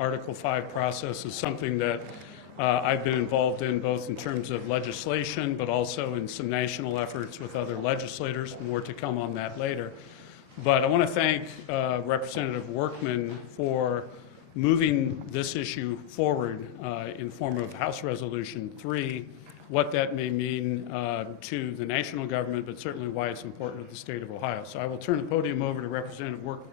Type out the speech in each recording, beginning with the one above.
Article 5 process is something that I've been involved in both in terms of legislation, but also in some national efforts with other legislators. More to come on that later. But I want to thank Representative Workman for moving this issue forward in the form of House Resolution 3, what that may mean to the national government, but certainly why it's important to the state of Ohio. So I will turn the podium over to Representative Workman.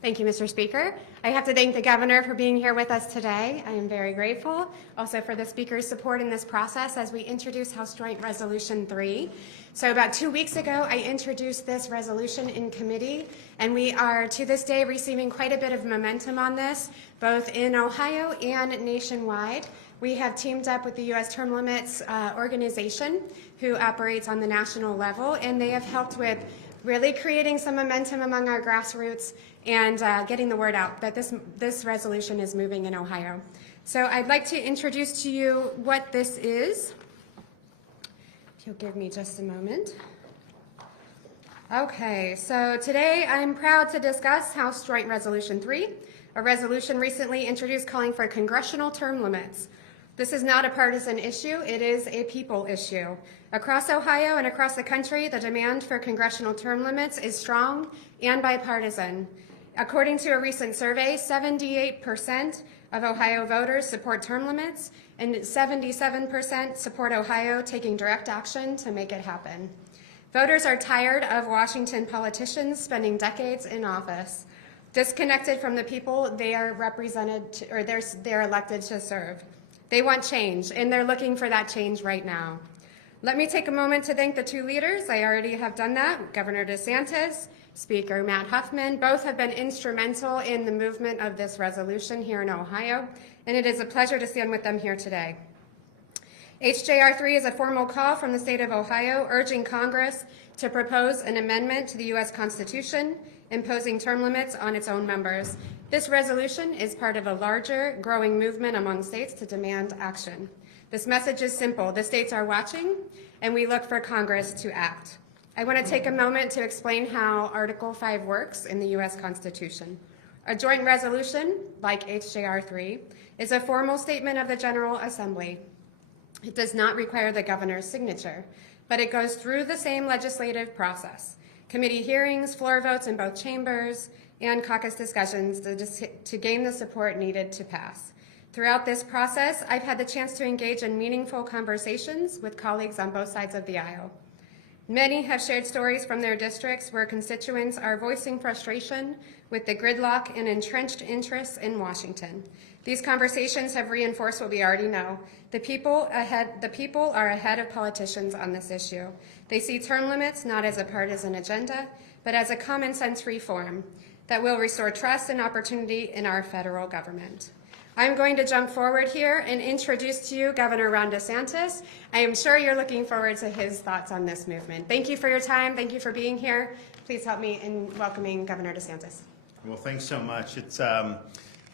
Thank you, Mr. Speaker. I have to thank the governor for being here with us today. I am very grateful. Also for the Speaker's support in this process as we introduce House Joint Resolution 3. So about 2 weeks ago, I introduced this resolution in committee, and we are to this day receiving quite a bit of momentum on this, both in Ohio and nationwide. We have teamed up with the U.S. Term Limits organization, who operates on the national level, and they have helped with really creating some momentum among our grassroots and getting the word out that this resolution is moving in Ohio. So I'd like to introduce to you what this is. If you'll give me just a moment. Okay, so today I'm proud to discuss House Joint Resolution 3, a resolution recently introduced calling for congressional term limits. This is not a partisan issue, it is a people issue. Across Ohio and across the country, the demand for congressional term limits is strong and bipartisan. According to a recent survey, 78% of Ohio voters support term limits, and 77% support Ohio taking direct action to make it happen. Voters are tired of Washington politicians spending decades in office, disconnected from the people they are represented or they're elected to serve. They want change, and they're looking for that change right now. Let me take a moment to thank the two leaders. I already have done that. Governor DeSantis, Speaker Matt Huffman, both have been instrumental in the movement of this resolution here in Ohio, and it is a pleasure to stand with them here today. HJR 3 is a formal call from the state of Ohio urging Congress to propose an amendment to the U.S. Constitution imposing term limits on its own members. This resolution is part of a larger, growing movement among states to demand action. This message is simple. The states are watching, and we look for Congress to act. I want to take a moment to explain how Article 5 works in the U.S. Constitution. A joint resolution, like HJR 3, is a formal statement of the General Assembly. It does not require the governor's signature, but it goes through the same legislative process. Committee hearings, floor votes in both chambers, and caucus discussions to gain the support needed to pass. Throughout this process, I've had the chance to engage in meaningful conversations with colleagues on both sides of the aisle. Many have shared stories from their districts where constituents are voicing frustration with the gridlock and entrenched interests in Washington. These conversations have reinforced what we already know. The people are ahead of politicians on this issue. They see term limits not as a partisan agenda, but as a common sense reform that will restore trust and opportunity in our federal government. I'm going to jump forward here and introduce to you Governor Ron DeSantis. I am sure you're looking forward to his thoughts on this movement. Thank you for your time. Thank you for being here. Please help me in welcoming Governor DeSantis. Well, thanks so much. It's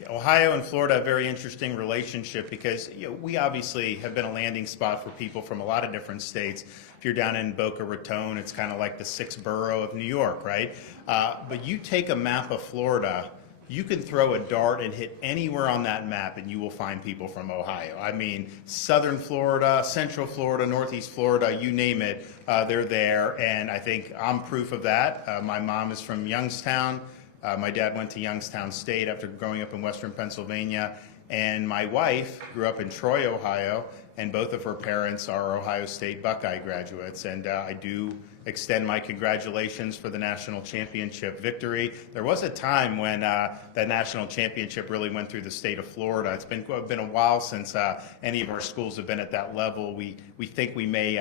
Ohio and Florida, a very interesting relationship because we obviously have been a landing spot for people from a lot of different states. If you're down in Boca Raton, it's kind of like the sixth borough of New York, right? But you take a map of Florida, you can throw a dart and hit anywhere on that map and you will find people from Ohio. I mean, southern Florida, central Florida, northeast Florida, you name it, they're there. And I think I'm proof of that. My mom is from Youngstown. My dad went to Youngstown State after growing up in western Pennsylvania. And my wife grew up in Troy, Ohio, and both of her parents are Ohio State Buckeye graduates. And I do extend my congratulations for the national championship victory. There was a time when that national championship really went through the state of Florida. It's been a while since any of our schools have been at that level. We think we may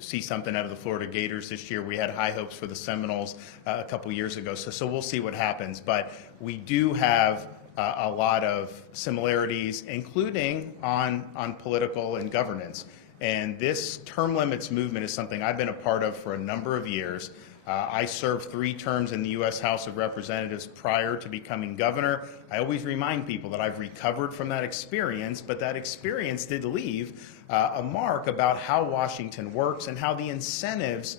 see something out of the Florida Gators this year. We had high hopes for the Seminoles a couple years ago, so we'll see what happens. But we do have a lot of similarities, including on political and governance. And this term limits movement is something I've been a part of for a number of years. I served 3 terms in the U.S. House of Representatives prior to becoming governor. I always remind people that I've recovered from that experience, but that experience did leave a mark about how Washington works and how the incentives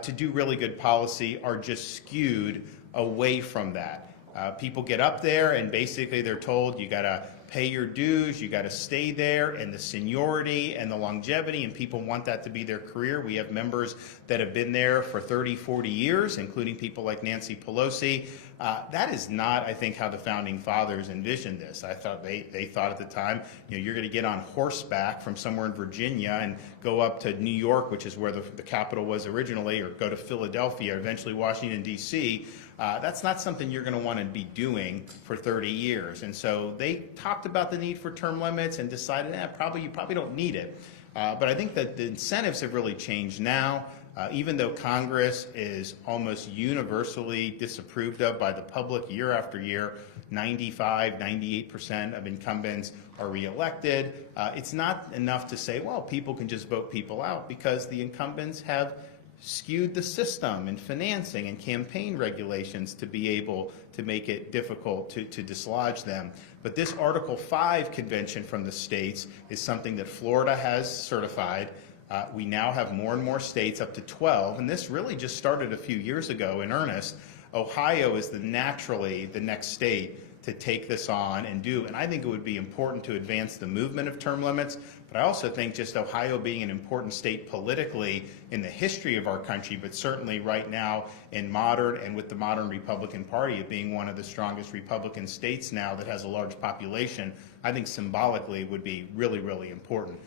to do really good policy are just skewed away from that. People get up there and basically they're told you got to pay your dues, you got to stay there, and the seniority and the longevity, and people want that to be their career. We have members that have been there for 30, 40 years, including people like Nancy Pelosi. That is not, I think, how the founding fathers envisioned this. I thought they thought at the time, you're going to get on horseback from somewhere in Virginia and go up to New York, which is where the capital was originally, or go to Philadelphia, or eventually Washington, D.C. That's not something you're going to want to be doing for 30 years. And so they talked about the need for term limits and decided, you probably don't need it. But I think that the incentives have really changed now. Even though Congress is almost universally disapproved of by the public year after year, 95, 98% of incumbents are reelected. It's not enough to say, well, people can just vote people out, because the incumbents have skewed the system and financing and campaign regulations to be able to make it difficult to dislodge them. But this Article 5 convention from the states is something that Florida has certified. We now have more and more states, up to 12, and this really just started a few years ago in earnest. Ohio is naturally the next state to take this on and do, and I think it would be important to advance the movement of term limits, but I also think just Ohio being an important state politically in the history of our country, but certainly right now in modern and with the modern Republican Party, it being one of the strongest Republican states now that has a large population, I think symbolically would be really, really important.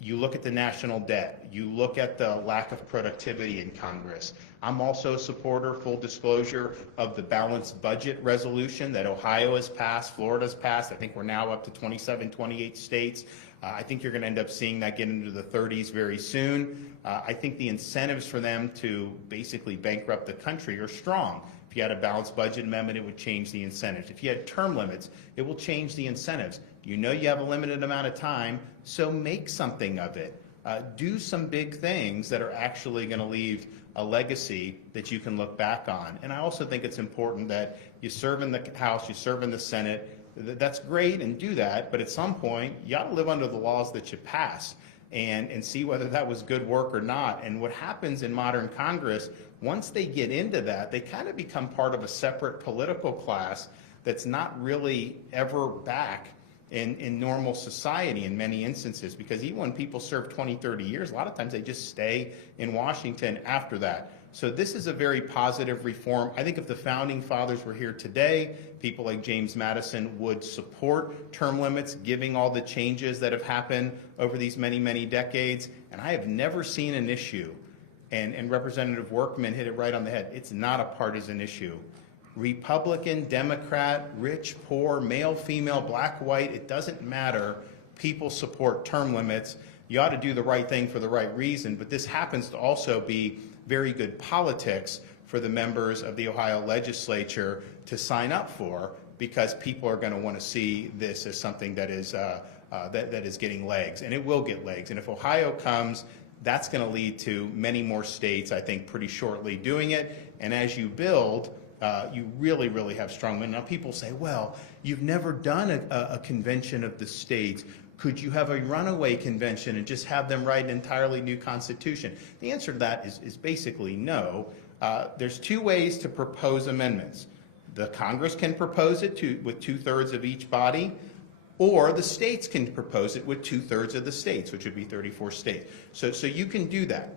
You look at the national debt, you look at the lack of productivity in Congress. I'm also a supporter, full disclosure, of the balanced budget resolution that Ohio has passed, Florida's passed. I think we're now up to 27, 28 states. I think you're going to end up seeing that get into the 30s very soon. I think the incentives for them to basically bankrupt the country are strong. If you had a balanced budget amendment, it would change the incentives. If you had term limits, it will change the incentives. You know you have a limited amount of time, so make something of it. Do some big things that are actually going to leave a legacy that you can look back on. And I also think it's important that you serve in the House, you serve in the Senate. That's great, and do that, but at some point, you ought to live under the laws that you pass and see whether that was good work or not. And what happens in modern Congress, once they get into that, they kind of become part of a separate political class that's not really ever back in normal society in many instances, because even when people serve 20, 30 years, a lot of times they just stay in Washington after that. So this is a very positive reform. I think if the founding fathers were here today, people like James Madison would support term limits, giving all the changes that have happened over these many, many decades. And I have never seen an issue, and Representative Workman hit it right on the head, it's not a partisan issue. Republican, Democrat, rich, poor, male, female, black, white, it doesn't matter. People support term limits. You ought to do the right thing for the right reason, but this happens to also be very good politics for the members of the Ohio legislature to sign up for, because people are going to want to see this as something that is that is getting legs, and it will get legs. And if Ohio comes, that's going to lead to many more states, I think, pretty shortly doing it. And as you build, you really, really have strong men. Now, people say, well, you've never done a convention of the states. Could you have a runaway convention and just have them write an entirely new constitution? The answer to that is basically no. There's two ways to propose amendments. The Congress can propose it with 2/3 of each body, or the states can propose it with 2/3 of the states, which would be 34 states. So you can do that.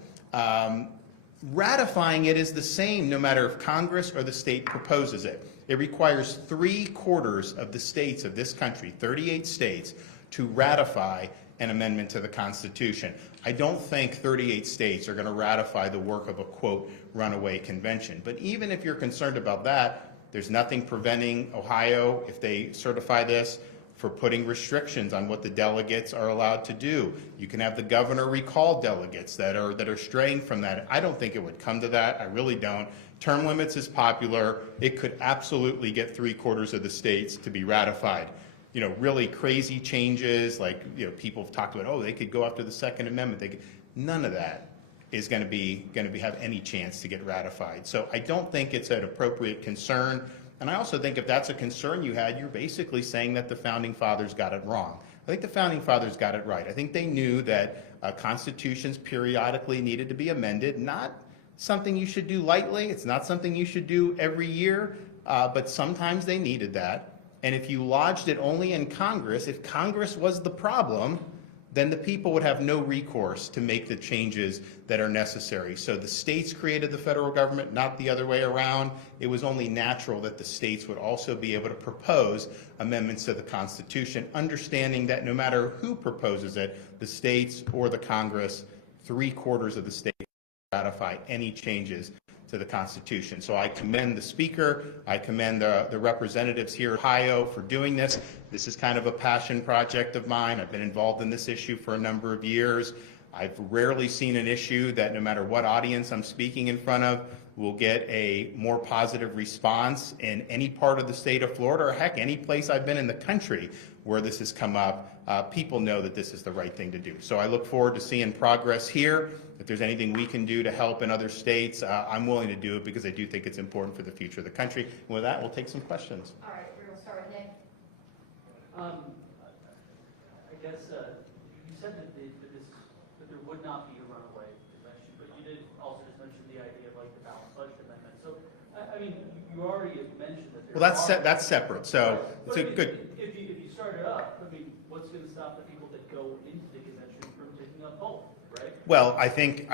Ratifying it is the same no matter if Congress or the state proposes it. It requires 3/4 of the states of this country, 38 states, to ratify an amendment to the Constitution. I don't think 38 states are going to ratify the work of a, quote, runaway convention. But even if you're concerned about that, there's nothing preventing Ohio, if they certify this, for putting restrictions on what the delegates are allowed to do. You can have the governor recall delegates that are straying from that. I don't think it would come to that. I really don't. Term limits is popular. It could absolutely get 3/4 of the states to be ratified. You know, really crazy changes, like, you know, people have talked about, oh, they could go after the Second Amendment. None of that is going to have any chance to get ratified. So I don't think it's an appropriate concern. And I also think if that's a concern you had, you're basically saying that the Founding Fathers got it wrong. I think the Founding Fathers got it right. I think they knew that constitutions periodically needed to be amended, not something you should do lightly. It's not something you should do every year. but sometimes they needed that. And if you lodged it only in Congress, if Congress was the problem, then the people would have no recourse to make the changes that are necessary. So the states created the federal government, not the other way around. It was only natural that the states would also be able to propose amendments to the Constitution, understanding that no matter who proposes it, the states or the Congress, 3/4 of the states ratify any changes to the Constitution. So I commend the Speaker, I commend the representatives here in Ohio for doing this. This is kind of a passion project of mine. I've been involved in this issue for a number of years. I've rarely seen an issue that no matter what audience I'm speaking in front of, will get a more positive response in any part of the state of Florida, or heck, any place I've been in the country where this has come up. People know that this is the right thing to do. So I look forward to seeing progress here. If there's anything we can do to help in other states, I'm willing to do it because I do think it's important for the future of the country. And with that, we'll take some questions. All right, we'll start with Nick. I guess you said that there would not be a runaway convention, but you did also just mention the idea of like the balanced budget amendment. So, I mean, you already have mentioned that there Well, that's separate. So it's a good. If you start it up, I mean, what's going to stop the people that go into the convention from taking up both, right? Well, I think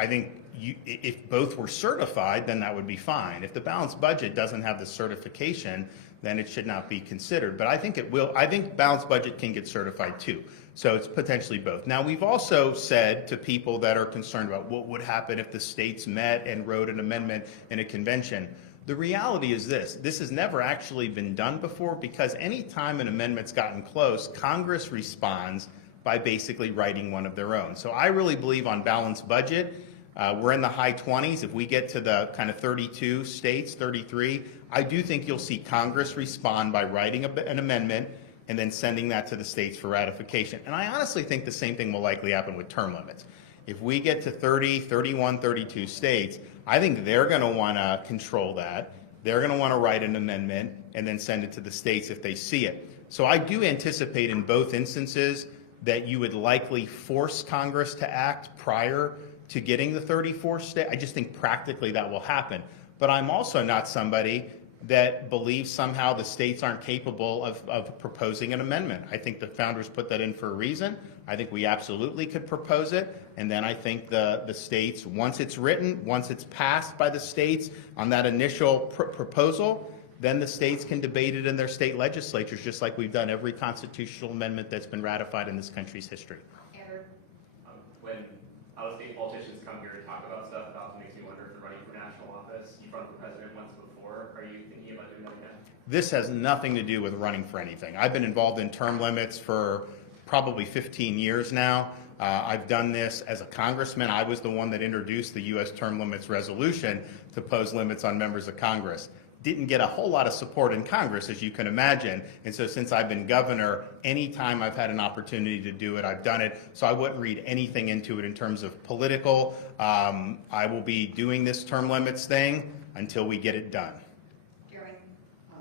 if both were certified, then that would be fine. If the balanced budget doesn't have the certification, then it should not be considered. But I think it will. I think balanced budget can get certified too. So it's potentially both. Now, we've also said to people that are concerned about what would happen if the states met and wrote an amendment in a convention. The reality is this has never actually been done before, because any time an amendment's gotten close, Congress responds by basically writing one of their own. So I really believe on balanced budget, we're in the high 20s. If we get to the kind of 32 states, 33, I do think you'll see Congress respond by writing an amendment and then sending that to the states for ratification. And I honestly think the same thing will likely happen with term limits. If we get to 30, 31, 32 states, I think they're going to want to control that. They're going to want to write an amendment and then send it to the states if they see it. So I do anticipate in both instances that you would likely force Congress to act prior to getting the 34 states. I just think practically that will happen. But I'm also not somebody that believes somehow the states aren't capable of proposing an amendment. I think the founders put that in for a reason. I think we absolutely could propose it. And then I think the states, once it's written, once it's passed by the states on that initial proposal, then the states can debate it in their state legislatures, just like we've done every constitutional amendment that's been ratified in this country's history. Andrew. When other state politicians come here to talk about stuff, it often makes me wonder if they're running for national office. You've run for president once before. Are you thinking about doing that again? This has nothing to do with running for anything. I've been involved in term limits for probably 15 years now. I've done this as a congressman. I was the one that introduced the U.S. term limits resolution to pose limits on members of Congress. Didn't get a whole lot of support in Congress, as you can imagine. And so since I've been governor, anytime I've had an opportunity to do it, I've done it. So I wouldn't read anything into it in terms of political. I will be doing this term limits thing until we get it done. Jeremy.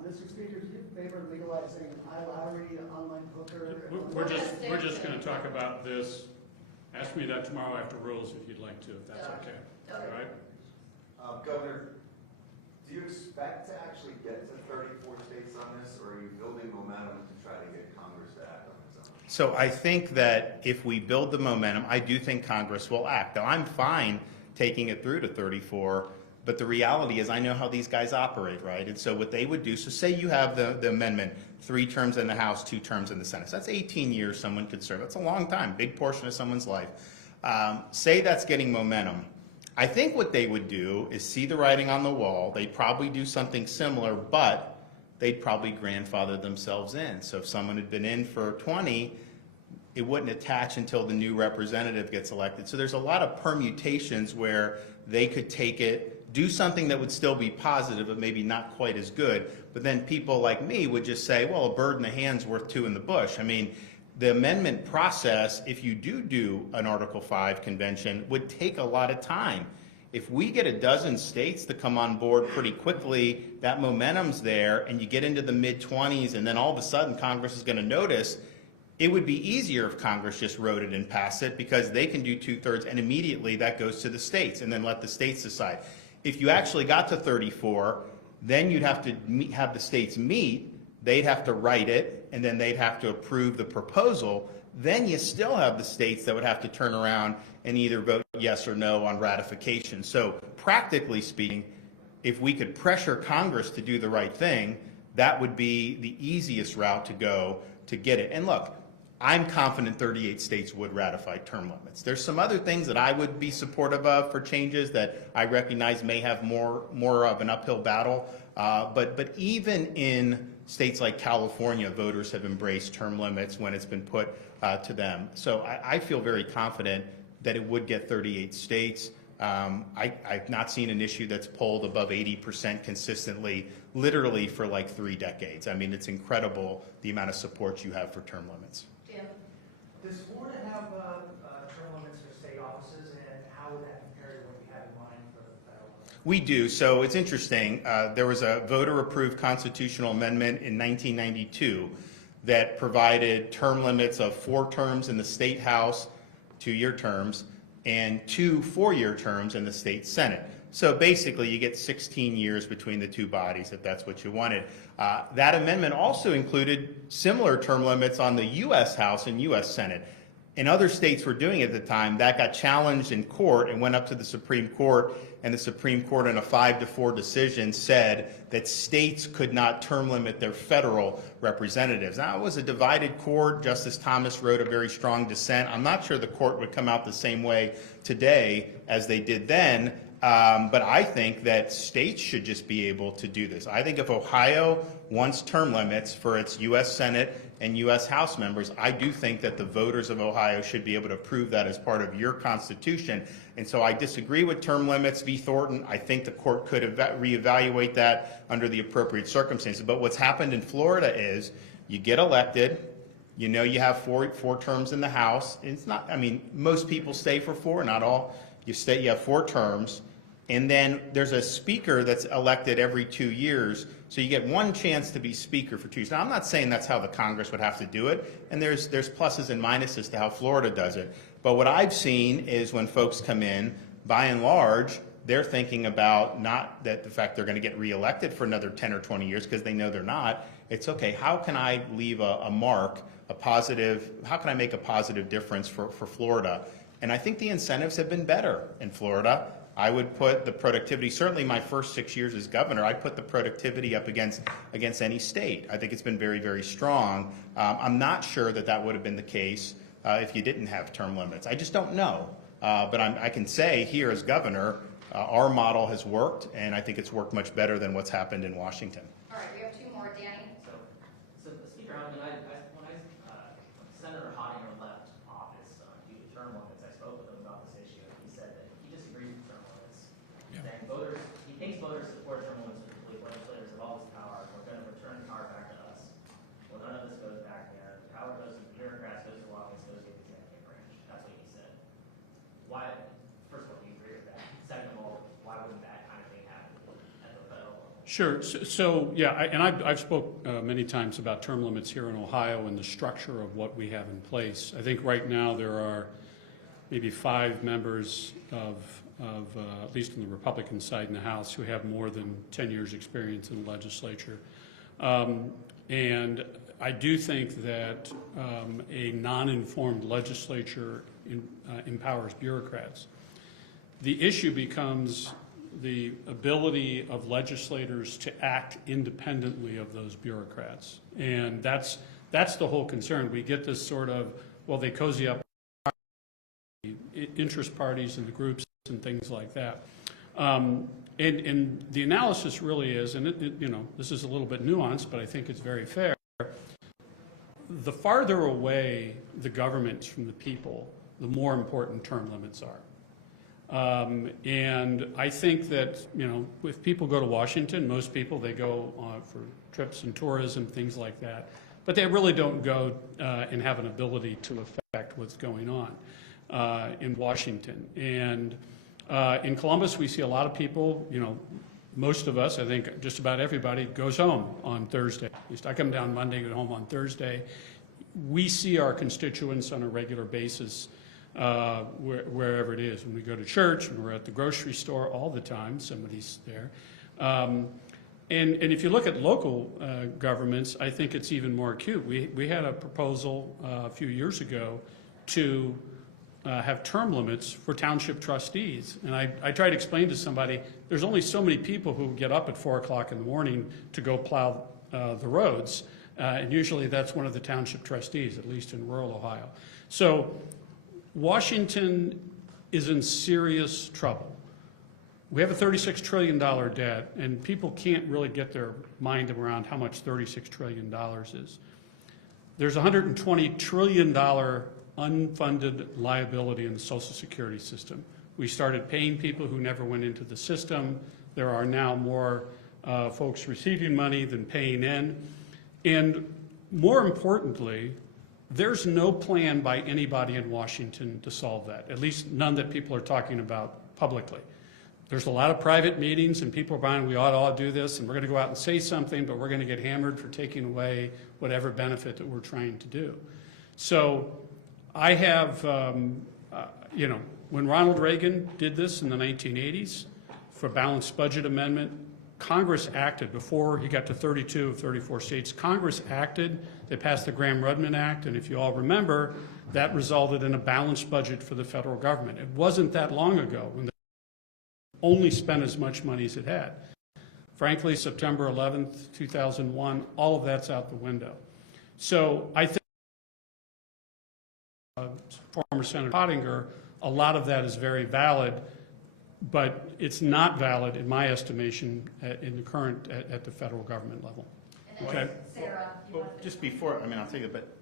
Mr. Speaker, do you favor legalizing iLottery, online poker? We're just going to talk about this. Ask me that tomorrow after rules if you'd like to, if that's okay. All right? Governor, do you expect to actually get to 34 states on this, or are you building momentum to try to get Congress to act on its own? So I think that if we build the momentum, I do think Congress will act. Now, I'm fine taking it through to 34, but the reality is I know how these guys operate, right? And so what they would do, so say you have the amendment, 3 terms in the House, 2 terms in the Senate. So that's 18 years someone could serve. That's a long time, big portion of someone's life. Say that's getting momentum. I think what they would do is see the writing on the wall. They'd probably do something similar, but they'd probably grandfather themselves in. So if someone had been in for 20, it wouldn't attach until the new representative gets elected. So there's a lot of permutations where they could take it, do something that would still be positive, but maybe not quite as good. But then people like me would just say, well, a bird in the hand's worth 2 in the bush. I mean, the amendment process, if you do an Article 5 convention, would take a lot of time. If we get a dozen states to come on board pretty quickly, that momentum's there, and you get into the mid-20s, and then all of a sudden Congress is going to notice, it would be easier if Congress just wrote it and passed it, because they can do 2/3, and immediately that goes to the states, and then let the states decide. If you actually got to 34, Then you'd have to have the states meet, they'd have to write it, and then they'd have to approve the proposal. Then you still have the states that would have to turn around and either vote yes or no on ratification. So practically speaking, if we could pressure Congress to do the right thing, that would be the easiest route to go to get it. And look, I'm confident 38 states would ratify term limits. There's some other things that I would be supportive of for changes that I recognize may have more of an uphill battle. But even in states like California, voters have embraced term limits when it's been put to them. So I feel very confident that it would get 38 states. I've not seen an issue that's polled above 80% consistently, literally for like 3 decades. I mean, it's incredible the amount of support you have for term limits. Does Florida have term limits for state offices, and how would that compare to what you have in mind for the federal level? We do. So it's interesting. There was a voter-approved constitutional amendment in 1992 that provided term limits of 4 terms in the state house, 2-year terms, and 2 4-year terms in the state senate. So basically, you get 16 years between the 2 bodies if that's what you wanted. That amendment also included similar term limits on the U.S. House and U.S. Senate. And other states were doing it at the time. That got challenged in court and went up to the Supreme Court, and the Supreme Court in a 5-4 decision said that states could not term limit their federal representatives. Now, it was a divided court. Justice Thomas wrote a very strong dissent. I'm not sure the court would come out the same way today as they did then, but I think that states should just be able to do this. I think if Ohio wants term limits for its U.S. Senate and U.S. House members, I do think that the voters of Ohio should be able to approve that as part of your Constitution. And so I disagree with term limits v. Thornton. I think the court could reevaluate that under the appropriate circumstances. But what's happened in Florida is you get elected, you know you have four terms in the House. It's not, I mean, most people stay for 4, not all. You have 4 terms. And then there's a speaker that's elected every 2 years, so you get 1 chance to be speaker for 2 years. Now, I'm not saying that's how the Congress would have to do it, and there's pluses and minuses to how Florida does it. But what I've seen is when folks come in, by and large, they're thinking about not that the fact they're going to get reelected for another 10 or 20 years because they know they're not. It's, okay, how can I leave a mark, a positive, how can I make a positive difference for Florida? And I think the incentives have been better in Florida. I would put the productivity, certainly my first 6 years as governor, I'd put the productivity up against any state. I think it's been very, very strong. I'm not sure that would have been the case if you didn't have term limits. I just don't know. But I can say here as governor, our model has worked, and I think it's worked much better than what's happened in Washington. All right, we have 2 more. Danny? So Speaker Huffman, when Senator Heidi left office due to term limits, I spoke with him about this issue, and he said that he disagrees with term limits. Yeah. Saying he thinks voters support term limits because legislators have all this power, and we're going to return power back to us. Well, none of this goes back there. The power goes to the bureaucrats, goes to the lobbyists, goes to the executive branch. That's what he said. Why? First of all, do you agree with that? Second of all, why wouldn't that kind of thing happen at the federal level? Sure. So yeah, I've spoke many times about term limits here in Ohio and the structure of what we have in place. I think right now there are maybe 5 members of at least on the Republican side in the House who have more than 10 years experience in the legislature. And I do think that a non-informed legislature empowers bureaucrats. The issue becomes the ability of legislators to act independently of those bureaucrats. And that's the whole concern. We get this sort of, well, they cozy up interest parties and the groups and things like that. And the analysis really is, and this is a little bit nuanced, but I think it's very fair. The farther away the government from the people, the more important term limits are. And I think that, if people go to Washington, most people, they go for trips and tourism, things like that. But they really don't go and have an ability to affect what's going on in Washington. And in Columbus, we see a lot of people, most of us, I think just about everybody, goes home on Thursday. At least I come down Monday, go home on Thursday. We see our constituents on a regular basis wherever it is. When we go to church, when we're at the grocery store, all the time, somebody's there. And if you look at local governments, I think it's even more acute. We had a proposal a few years ago to have term limits for township trustees. And I tried to explain to somebody, there's only so many people who get up at 4 o'clock in the morning to go plow the roads. And usually that's one of the township trustees, at least in rural Ohio. So Washington is in serious trouble. We have a $36 trillion debt, and people can't really get their mind around how much $36 trillion is. There's $120 trillion unfunded liability in the Social Security system. We started paying people who never went into the system. There are now more folks receiving money than paying in. And more importantly, there's no plan by anybody in Washington to solve that, at least none that people are talking about publicly. There's a lot of private meetings and people are buying, we ought to all do this and we're going to go out and say something, but we're going to get hammered for taking away whatever benefit that we're trying to do. So I have, you know, when Ronald Reagan did this in the 1980s for balanced budget amendment, Congress acted before he got to 32 of 34 states. Congress acted, they passed the Gramm-Rudman Act, and if you all remember, that resulted in a balanced budget for the federal government. It wasn't that long ago when the only spent as much money as it had. Frankly, September 11th, 2001, all of that's out the window. So I think former Senator Pottinger, a lot of that is very valid, but it's not valid, in my estimation, in the current, at the federal government level. Okay? Sarah, Well, just before, I mean, I'll take it, but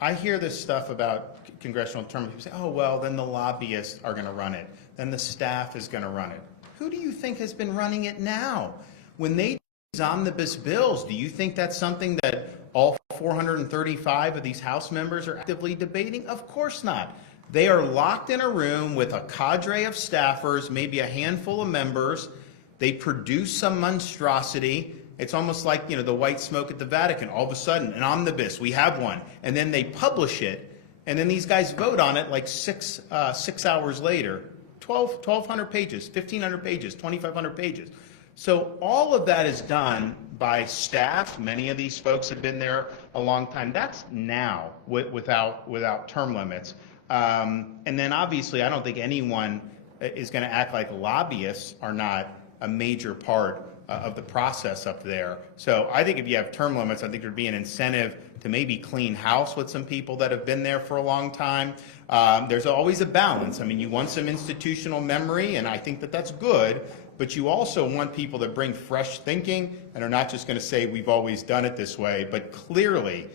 I hear this stuff about congressional term. People say, oh, well, then the lobbyists are going to run it. Then the staff is going to run it. Who do you think has been running it now? When they do these omnibus bills, do you think that's something that all 435 of these House members are actively debating? Of course not. They are locked in a room with a cadre of staffers, maybe a handful of members. They produce some monstrosity. It's almost like, you know, the white smoke at the Vatican. All of a sudden, an omnibus, we have one. And then they publish it. And then these guys vote on it like six hours later. 1,200 pages, 1,500 pages, 2,500 pages. So all of that is done by staff. Many of these folks have been there a long time. That's now without term limits. And then obviously, I don't think anyone is going to act like lobbyists are not a major part of the process up there. So I think if you have term limits, I think there'd be an incentive to maybe clean house with some people that have been there for a long time. There's always a balance. I mean, you want some institutional memory, and I think that that's good, but you also want people that bring fresh thinking and are not just going to say, we've always done it this way, but clearly,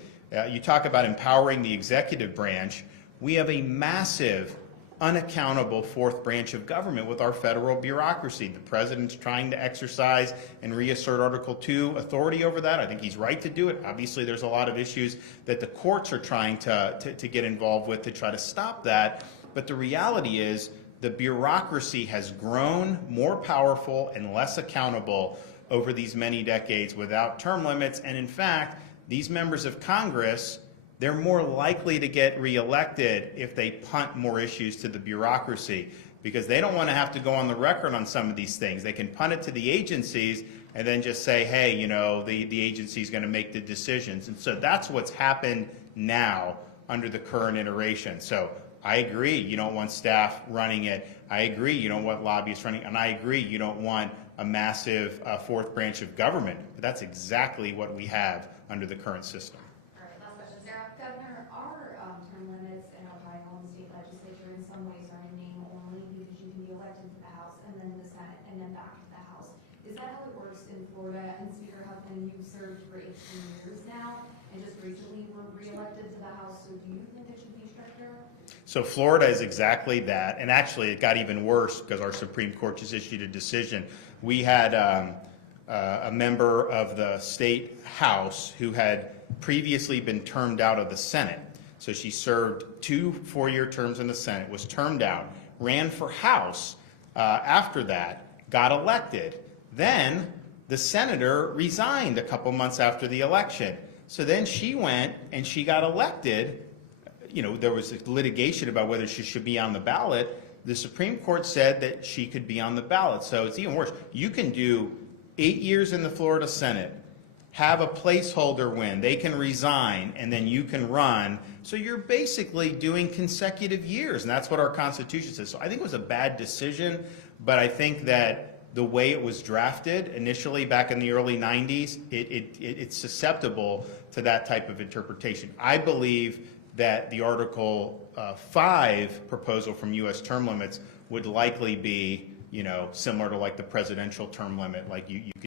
you talk about empowering the executive branch. We have a massive, unaccountable fourth branch of government with our federal bureaucracy. The president's trying to exercise and reassert Article 2 authority over that. I think he's right to do it. Obviously, there's a lot of issues that the courts are trying to get involved with to try to stop that. But the reality is the bureaucracy has grown more powerful and less accountable over these many decades without term limits. And in fact, these members of Congress, they're more likely to get reelected if they punt more issues to the bureaucracy, because they don't want to have to go on the record on some of these things. They can punt it to the agencies and then just say, hey, you know, the agency's going to make the decisions. And so that's what's happened now under the current iteration. So I agree you don't want staff running it. I agree you don't want lobbyists running it. And I agree you don't want a massive fourth branch of government. But that's exactly what we have under the current system. All right, last question, Sarah. Governor, our term limits in Ohio and the state legislature in some ways are in name only because you can be elected to the House and then the Senate and then back to the House. Is that how it works in Florida? And Speaker Huffman, you've served for 18 years now and just recently were reelected to the House. So do you think it should be stricter? So Florida is exactly that. And actually, it got even worse because our Supreme Court just issued a decision. We had a member of the state House who had previously been termed out of the Senate. So she served 2 four-year terms in the Senate, was termed out, ran for House after that, got elected. Then the senator resigned a couple months after the election. So then she went and she got elected. You know, there was litigation about whether she should be on the ballot. The Supreme Court said that she could be on the ballot. So it's even worse. You can do 8 years in the Florida Senate, have a placeholder win, they can resign, and then you can run. So you're basically doing consecutive years, and that's what our Constitution says. So I think it was a bad decision, but I think that the way it was drafted initially back in the early 90s, it's susceptible to that type of interpretation. I believe that the Article 5 proposal from U.S. term limits would likely be, similar to like the presidential term limit, like you could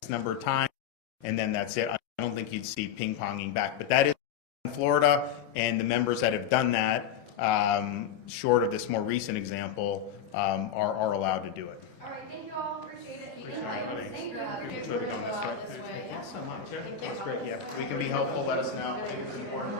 this number of times, and then that's it. I don't think you'd see ping-ponging back, but that is in Florida, and the members that have done that, short of this more recent example, are allowed to do it. All right, thank you all, appreciate it. Thank you. Thanks so much. That's great, yeah. We can be helpful, let us know. I think it's important.